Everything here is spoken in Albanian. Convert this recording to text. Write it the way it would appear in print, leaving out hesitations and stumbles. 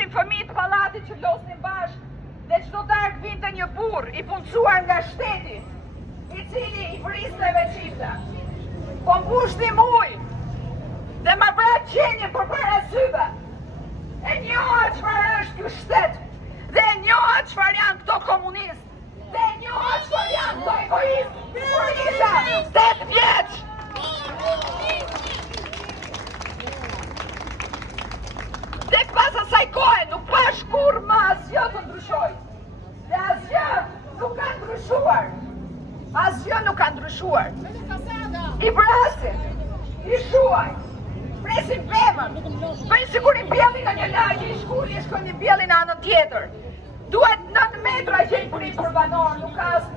ishim fëmijë të pallatit që losnin bashkë dhe çdo darkë vinte një burr i punësuar nga shteti, i cili i vriste me çifta. Po mbushnim ujë dhe ma vra qenje për para syve. E njoha çfarë është ky shtet, dhe e njoha çfarë janë këto komunistë, dhe e njoha çfarë janë këto egoistë. Kur isha 8 vjeç. Tek pas asaj kohe nuk pash kurrë më asgjë të ndryshoj. Dhe asgjë nuk ka ndryshuar. Asgjë nuk ka ndryshuar. I vrasin, i shuaj, presin pemën, bëjnë sikur i mbjellin në një lagje, i shkulli, i shkojnë i mbjellin në anën tjetër. Duhet 9 metra që i punim për banor, nuk ka